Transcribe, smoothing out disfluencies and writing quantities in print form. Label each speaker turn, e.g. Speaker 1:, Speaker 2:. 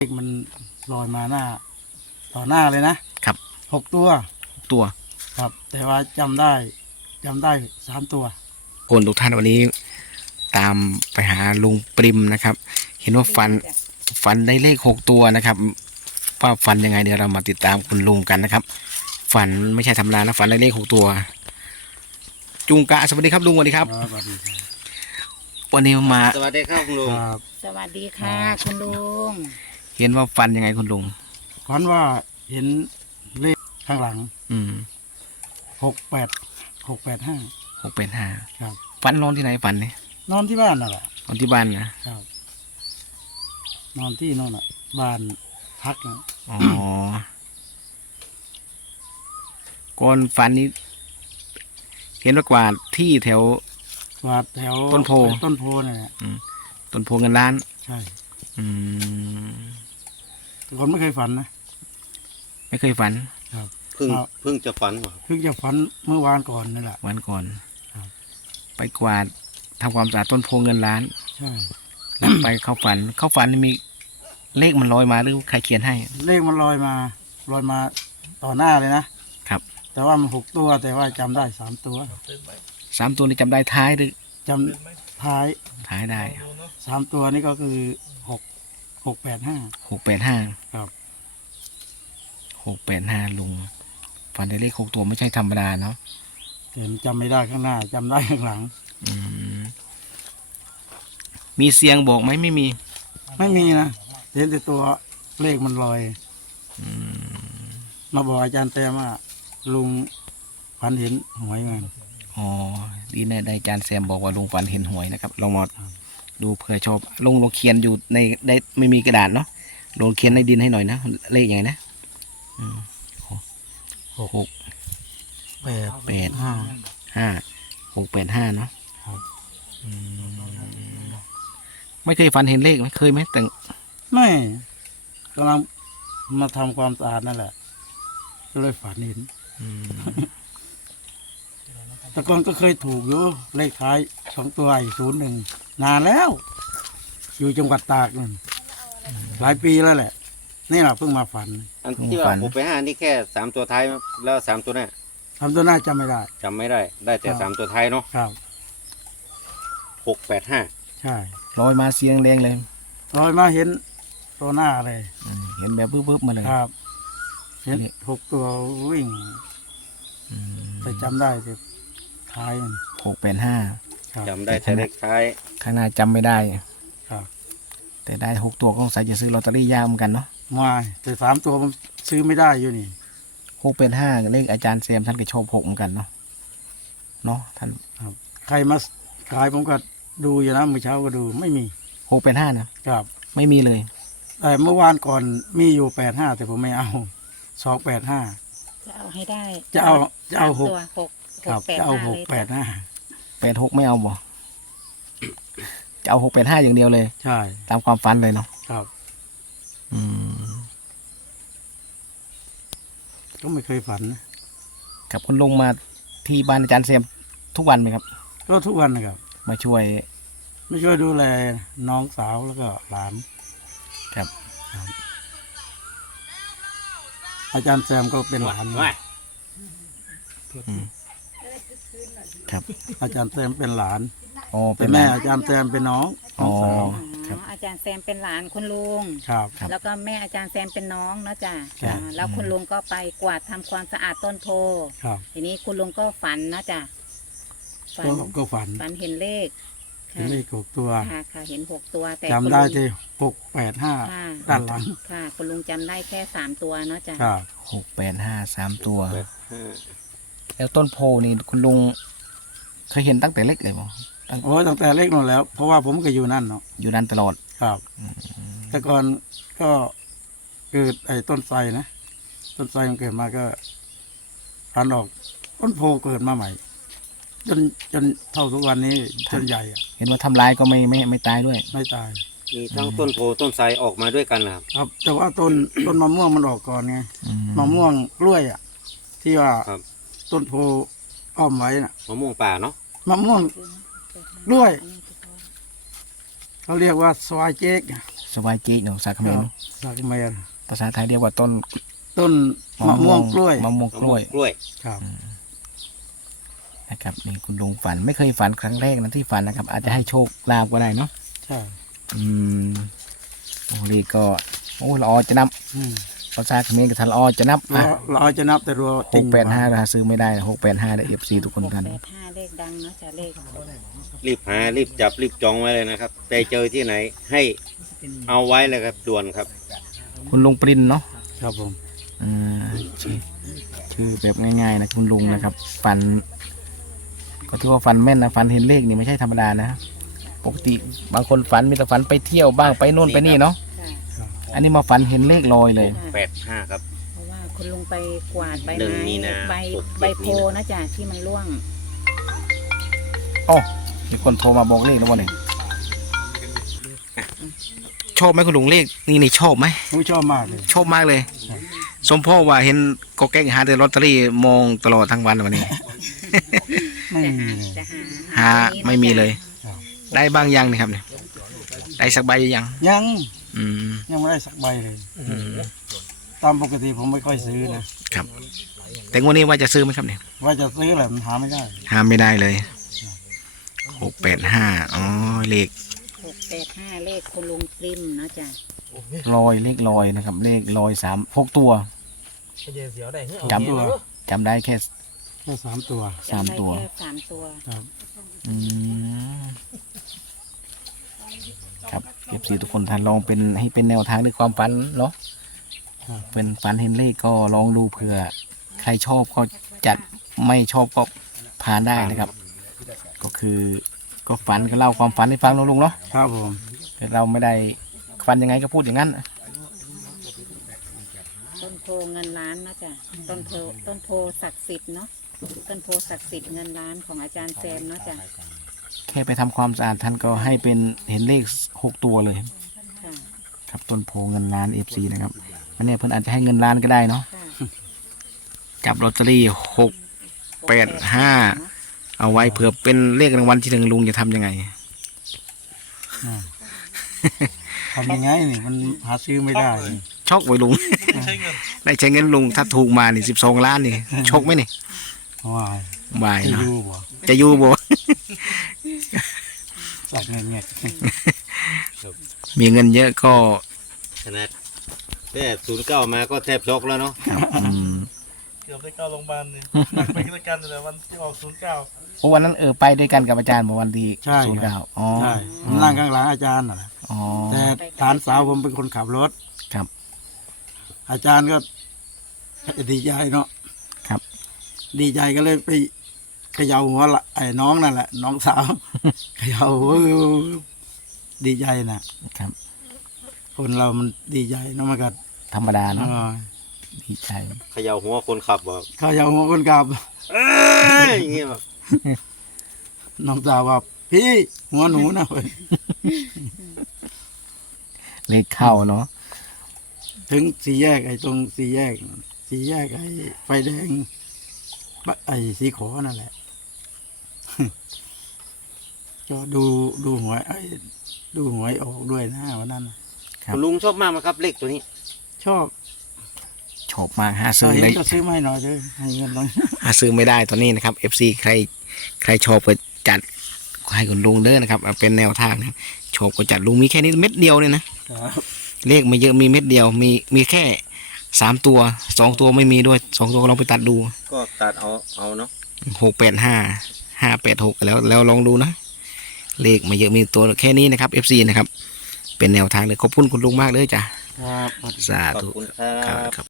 Speaker 1: มันลอยมาต่อหน้าเลยนะครับ6 ตัว
Speaker 2: ตัว
Speaker 1: ครับ แต่ว่าจำได้3 ตัว
Speaker 2: คนทุกท่านวันนี้ตามไปหาลุงปริมนะครับ เห็นว่าฟันได้เลข6 ตัวนะครับว่าฟันยังไงเดี๋ยวเรามาติดตามคุณลุงกันนะครับฝันไม่ใช่ธรรมดานะฝันได้เลข6 ตัวจุงกะสวัสดีครับลุงสวัสดีครับ
Speaker 1: สวัสดีครับ
Speaker 2: วันนี้มา
Speaker 3: สวัสดีครับคุณลุง
Speaker 1: ครับ
Speaker 4: สวัสดีค่ะคุณลุง
Speaker 2: เห็นว่าฟันยังไงคุณลุง
Speaker 1: ฝันว่าเห็นเลขข้างหลัง 685
Speaker 2: 685
Speaker 1: ครับ
Speaker 2: ฟันนอนที่ไหนฝันเนี่ย
Speaker 1: นอนที่บ้านน่ะแหละ
Speaker 2: นอนที่บ้านนะครับ
Speaker 1: นอนที่นอนบ้านพักนะ
Speaker 2: อ๋อก่อนฝันนี้ เห็นว่ากวาดที่แถว
Speaker 1: ว่าแถว
Speaker 2: ต้นโพ
Speaker 1: ต้นโพนี่นแหละ
Speaker 2: ต้นโพเงินล้าน
Speaker 1: ใช่
Speaker 2: อืม
Speaker 1: แต่คนไม่เคยฝันนะ
Speaker 2: ไม่เคยฝัน
Speaker 1: ครับ
Speaker 3: เพิ่ง
Speaker 1: ครับ
Speaker 3: เพิ่งจะฝันเหรอ
Speaker 1: เพิ่งจะฝันเมื่อวานก่อนนี่แหละ
Speaker 2: วันก่อน
Speaker 1: ครับ
Speaker 2: ไปกวาดทำความสะอาดต้นโพเงินล้าน
Speaker 1: ใช่
Speaker 2: แล้วไปเข้าฝันมีเลขมันลอยมาหรือใครเขียนให้
Speaker 1: เลขมันลอยมาต่อหน้าเลยนะครับ แต่ว่ามัน6 ตัวแต่ว่าจำได้3 ตัว
Speaker 2: 3 ตัวนี้จำได้ท้ายหรือ
Speaker 1: จำท้าย
Speaker 2: ท้ายได้
Speaker 1: 3 ตัวนี่ก็คือ685
Speaker 2: 685
Speaker 1: ครับ
Speaker 2: 685ลุงฝันได้เลข6 ตัวไม่ใช่ธรรมดาเนาะ
Speaker 1: แต่จำไม่ได้ข้างหน้าจำได้ข้างหลัง
Speaker 2: อืมมีเสียงบอกไหมไม่มี
Speaker 1: ไม่มีนะเห็นแต่ตัวเลขมันลอย มาบอกอาจารย์แต้มว่าลุงฝันเห็นหวยมัน
Speaker 2: อ๋อดีแน่ได้อาจารย์แซมบอกว่าลุงฝันเห็นหวยนะครับลองมา
Speaker 1: ครับ
Speaker 2: ดูเผื่อชอบลงเขียนอยู่ในได้ไม่มีกระดาษเนาะลงเขียนในดินให้หน่อยนะเลขยังไงนะหก
Speaker 1: 885
Speaker 2: 685เนาะ
Speaker 1: ครับ
Speaker 2: ไม่เคยฝันเห็นเลขไหมเคยไหมแต่
Speaker 1: ไม่กำลังมาทำความสะอาดนั่นแหละ ก็เลยฝันเห็น แต่ก่อนก็เคยถูกอยู่เลขท้าย2 ตัว01นานแล้ว อยู่จังหวัดตากนั่นหลายปีแล้วแหละ นี่แหละเพิ่งมาฝัน
Speaker 3: อันที่ว่าผมไปห้านี่แค่3 ตัวท้ายแล้ว3 ตัวหน้า
Speaker 1: ทำตัวหน้าจำไม่ได้
Speaker 3: จำไม่ได้ได้แต่
Speaker 1: ครับ
Speaker 3: 3 ตัวท้ายเนาะ
Speaker 1: ครับ
Speaker 3: 685
Speaker 1: ใช่
Speaker 2: ลอยมาเสียงแดงเลย
Speaker 1: ลอยมาเห็นตัวหน้าเลย
Speaker 2: เห็นแบบปึ๊บๆมาเลย
Speaker 1: ครับ เห็น6 ตัววิ่ง แต่จำได้แต่ท้ายมัน
Speaker 2: 685
Speaker 1: ครับ
Speaker 3: จำได้แต่เลขท้าย
Speaker 2: ข้างหน้าจำไม่ได้
Speaker 1: ครับ
Speaker 2: แต่ได้6 ตัวก็สงสัยจะซื้อลอตเตอรี่ยากเหมือนกันเนาะ
Speaker 1: มาแต่3 ตัวผมซื้อไม่ได้อยู่นี่
Speaker 2: 685เลขอาจารย์เซมท่านก็ชอบ6เหมือนกันเนาะท่าน
Speaker 1: ครับใครมาขายผมก็ดูอยู่นะเมื่อเช้าก็ดูไม่มี
Speaker 2: 685นะครับ ไม่มีเลย
Speaker 1: แต่เมื่อวานก่อนมีอยู่85แต่ผมไม่เอา285
Speaker 4: จะเอาให้ได้
Speaker 1: จะเอา
Speaker 4: สาม
Speaker 1: หก
Speaker 4: ตัวหก
Speaker 1: ครับ
Speaker 4: แปด
Speaker 1: จะเอา
Speaker 4: ห้าเลยจ้ะ
Speaker 2: 86ไม่เอาบ่จะเอา685อย่างเดียวเลย
Speaker 1: ใช่
Speaker 2: ตามความฝันเลยเนาะ
Speaker 1: ครับ
Speaker 2: อืม
Speaker 1: ก็ไม่เคยฝันนะ
Speaker 2: กับคุณลุงมาที่บ้านอาจารย์เซมทุกวันไหมครับ
Speaker 1: ก็ทุกวันนะครับ
Speaker 2: มาช่วย
Speaker 1: ไม่ช่วยดูแลน้องสาวแล้วก็หลาน
Speaker 2: ครับ
Speaker 1: อาจารย์แซมก็เป็นหลาน
Speaker 3: ว้าย
Speaker 2: ครับ
Speaker 1: อาจารย์แซมเป็นหลาน
Speaker 2: อ๋อ
Speaker 1: เป็นแม่อาจารย์แซมเป็นน้อง
Speaker 2: อ๋อ
Speaker 1: สาว
Speaker 2: ครับ
Speaker 4: อาจารย์แซมเป็นหลานคุณลุง
Speaker 1: ครับ
Speaker 2: ครับ
Speaker 4: แล้วก็แม่อาจารย์แซมเป็นน้องเนาะจ้ะ
Speaker 1: ครับ
Speaker 4: แล้วคุณลุงก็ไปกวาดทำความสะอาดต้นโพ
Speaker 1: ครับ
Speaker 4: ทีนี้คุณลุงก็ฝันนะจ้ะฝัน
Speaker 1: ก็ฝัน
Speaker 4: ฝันเห็นเลข
Speaker 1: เห็นเลข6 ตัว
Speaker 4: ค่ะเห็น6 ตัวแต่
Speaker 1: จำ
Speaker 4: คุณ
Speaker 1: ได้
Speaker 4: ลุง
Speaker 1: ที่
Speaker 4: ค่ะ
Speaker 1: 685ด้านหลัง
Speaker 4: ค่ะ คุณลุงจำได้แค่3 ตัวเนาะจ้ะ
Speaker 1: ครับ
Speaker 2: 685 3 ตัว
Speaker 3: 85
Speaker 2: แล้วต้นโพนี่คุณลุงเคยเห็นตั้งแต่เล็กเลยบ่ตั้ง
Speaker 1: โอ้ยตั้งแต่เล็กนั่นแล้ว เพราะว่าผมก็อยู่นั่นเนาะ
Speaker 2: อยู่นั่นตลอด
Speaker 1: ครับ แต่ก่อนก็เกิดไอ้ต้นไทรนะต้นไทรมันเกิดมาก็พันออกต้นโพเกิดมาใหม่ จนเท่าทุกวันนี้จนใหญ่อะ
Speaker 2: เห็นว่าทำลายก็ไม่ตายด้วย
Speaker 1: ไม่ตาย
Speaker 3: มีทั้งต้นโพต้นไทรออกมาด้วยกันเหรอครับ
Speaker 1: ครับ แต่ว่าต้นมะม่วงมันออกก่อนไง
Speaker 2: อื
Speaker 1: มะม่วงกล้วยอ่ะ ที่ว่า
Speaker 3: ครับ
Speaker 1: ต้นโพอ้อมไว้น่ะ
Speaker 3: มะม่วงป่าเนาะ
Speaker 1: มะม่วงกล้วยเขาเรียกว่าสวายเจ๊ก
Speaker 2: สสบายเจ๊เนาะภาษาเขมร
Speaker 1: สักเมร
Speaker 2: ภาษาไทยเรียกว่าต้น
Speaker 1: ต้นมะม่วงกล้วย
Speaker 2: มะม่วงกล้วย
Speaker 3: กล้วย
Speaker 1: ครับ
Speaker 2: นะครับนี่คุณลุงฝันไม่เคยฝันครั้งแรกนะที่ฝันนะครับ อาจจะให้โชคลาภก็ได้เนาะ
Speaker 1: ใช่
Speaker 2: โอ้ลีก็โอ้ละออจะนับ
Speaker 1: อืม
Speaker 2: ภาษาเขมรกับทันละออจะนับ
Speaker 1: เราจะนับแต่รัว
Speaker 2: 685ราคาซื้อไม่ได้นะ685ได้ FC ทุกคนกัน
Speaker 4: 685เลขดังเนาะจ้ะเลข
Speaker 3: รีบหารีบจับรีบจองไว้เลยนะครับแต่เจอที่ไหนให้เอาไว้เลยครับด่วนครับ
Speaker 2: คุณลุงปรินเนาะ
Speaker 1: ครับผม
Speaker 2: ชื่อแบบง่ายๆนะคุณลุงนะครับฝันก็ถือว่าฝันแม่นนะฝันเห็นเลขนี่ไม่ใช่ธรรมดานะปกติบางคนฝันมีแต่ฝันไปเที่ยวบ้างไปโน่นไปนี่เนาะ
Speaker 4: ค่ะ
Speaker 2: อันนี้มาฝันเห็นเลขลอยเลย
Speaker 3: 85ครับ
Speaker 4: เพราะว่าคุณลุงไปกวาดใบ
Speaker 3: หนึ่ง
Speaker 4: ไม้
Speaker 3: มีนา
Speaker 4: ใบโพนะจ้ะที่มันร่วง
Speaker 2: โอ้มีคนโทรมาบอกเลขแล้ววันหนึ่งชอบไหมคุณลุงเลขนี่ชอบไหม
Speaker 1: ผมชอบมากเลย
Speaker 2: ชอบมากเลย สมพ่อว่าเห็นก็แกล้งหาแต่ลอตเตอรี่มองตลอดทั้งวันวันนี้
Speaker 1: ไม่มีเลย
Speaker 4: จะ
Speaker 2: หาไม่มีเลย
Speaker 1: ครับ
Speaker 2: ได้บ้างยังนี่ครับเนี่ยได้สักใบยัง
Speaker 1: ยัง
Speaker 2: อืม
Speaker 1: ยังไม่ได้สักใบเลย
Speaker 2: อืม
Speaker 1: ตามปกติผมไม่ค่อยซื้อนะ
Speaker 2: ครับ แต่งวันนี้ว่าจะซื้อไหมครับเนี่ย
Speaker 1: ว่าจะซื้อแหละมันหาไม่ได้
Speaker 2: หาไม่ได้เลย685อ๋อเลข
Speaker 4: 685เลขคุณลุงปริมเนาะจ้ะ
Speaker 2: ลอยเลขลอยนะครับ เลขลอย6 ตัวจ
Speaker 1: ตัว
Speaker 2: ำจำได้แค่
Speaker 1: แค่3 ตัว
Speaker 2: 3 ตัว
Speaker 4: จำได้แค่3 ตัว
Speaker 1: ครับ
Speaker 2: อืมครับเอฟซีทุกคนท่านลองเป็นให้เป็นแนวทางในความฝันเนาะ
Speaker 1: ครับ
Speaker 2: เป็นฝันเห็นเลขก็ลองดูเผื่อใครชอบก็จัดไม่ชอบก็ผ่านได้นะครับ ก็คือก็ฝันก็เล่าความฝันให้ฟังเนาะลุงเนาะ
Speaker 1: ครับผม
Speaker 2: แต่เราไม่ได้ฝันยังไงก็พูดอย่างนั้น
Speaker 4: ต้นโพเงินล้านเนาะจ้ะต้นโพศักดิ์สิทธิ์เนาะต้นโพศักดิ์สิทธิ์เงินล้านของอาจารย์แซมเนาะจ้ะ
Speaker 2: แค่ไปทำความสะอาดท่านก็ให้เป็นเห็นเลข6 ตัวเลย
Speaker 4: ค่ะ
Speaker 2: ครับต้นโพเงินล้าน FC นะครับอันนี้เพิ่นอาจจะให้เงินล้านก็ได้เนาะ
Speaker 4: ค่ะ
Speaker 2: จับลอตเตอรี่685เอาไว้เผื่อเป็นเลขรางวัลที่1ลุงจะทำยังไง
Speaker 1: ทำยังไงนี่มันหาซื้อไม่ได้
Speaker 2: ช็อกไว้ลุง ได้ใช้เงินลุงถ้าถูกมานี่12 ล้านนี่ช็อกไหมนี่
Speaker 1: ว่า
Speaker 2: บาย
Speaker 1: จะ
Speaker 2: เนาะ
Speaker 1: อยู่บ่
Speaker 2: จะอยู่บ่
Speaker 1: สักเงี้ย
Speaker 2: มีเงินเยอะก็
Speaker 3: ขนาดแต่09มาก็แทบช็อกแล้วเนาะ
Speaker 2: ครับ
Speaker 5: เกือบได้เข้าโรงพยาบาลเลยไปด้วยกันเลยวันที่ออก09
Speaker 2: โอ้วันนั้นไปด้วยกันกับอาจารย์เมื่อวันที่
Speaker 1: ใช่
Speaker 2: ศูนย์
Speaker 1: ครั
Speaker 2: เก้า
Speaker 1: บ
Speaker 2: อ๋อ
Speaker 1: ใช่ผมนั่งข้างหลังอาจารย์น่ะ
Speaker 2: อ๋อ
Speaker 1: แต่ฐานสาวผมเป็นคนขับรถ
Speaker 2: ครับ
Speaker 1: อาจารย์ก็ดีใจเนาะ
Speaker 2: ครับ
Speaker 1: ดีใจก็เลยไปเขย่าหัวละไอ้น้องนั่นแหละ น้องสาว เขย่าหัวดีใจนะครับ คนเรามันดีใจเนาะมันก็
Speaker 2: ธรรมดาเนาะ
Speaker 1: เออ
Speaker 2: ดีใจ
Speaker 3: เขย่าหัวคนขับบอก
Speaker 1: เขย่าหัวคนขับ
Speaker 3: เอ้ยอย่างเงี้ยแบบ
Speaker 1: น้องสาวว่าพี่หัวหนูนะเว้ย
Speaker 2: เลขเข้าเนาะ
Speaker 1: ถึงสี่แยกไอ้ตรงสี่แยกไอ้ไฟแดงไอ้สีขอนั่นแหละ ก็ดูหวยดูหวยออกด้วยนะวันนั้นน่ะ
Speaker 3: คุณลุงชอบมากไหมครับเลขตัวนี้
Speaker 1: ชอบ
Speaker 2: โฉบมากหา
Speaker 1: ถ้า
Speaker 2: ซื้อ
Speaker 1: เห็น
Speaker 2: เลย
Speaker 1: ก็ซื้อมาให้หน่อยเลยให้เงินหน่อย
Speaker 2: หาซื้อไม่ได้ตัวนี้นะครับ FC ใครชอบก็จัดให้คุณลุงเด้อนะครับเอาเป็นแนวทางนะครับโฉบก็จัดลุงมีแค่นี้เม็ดเดียวเลยนะครับ เลขไม่เยอะมีเม็ดเดียวมีแค่3 ตัว2 ตัวไม่มีด้วย2 ตัวก็ลองไปตัดดู
Speaker 3: ก็ตัดเอาเนาะ
Speaker 2: 685 586แล้วลองดูนะ เลขไม่เยอะมีตัวแค่นี้นะครับ FC นะครับ เป็นแนวทางเลยขอบคุณคุณลุงมากเลยจ้ะ
Speaker 1: ครับ
Speaker 2: สา
Speaker 3: ขอบ
Speaker 2: ธุ
Speaker 3: คุณครั
Speaker 2: ครับ บ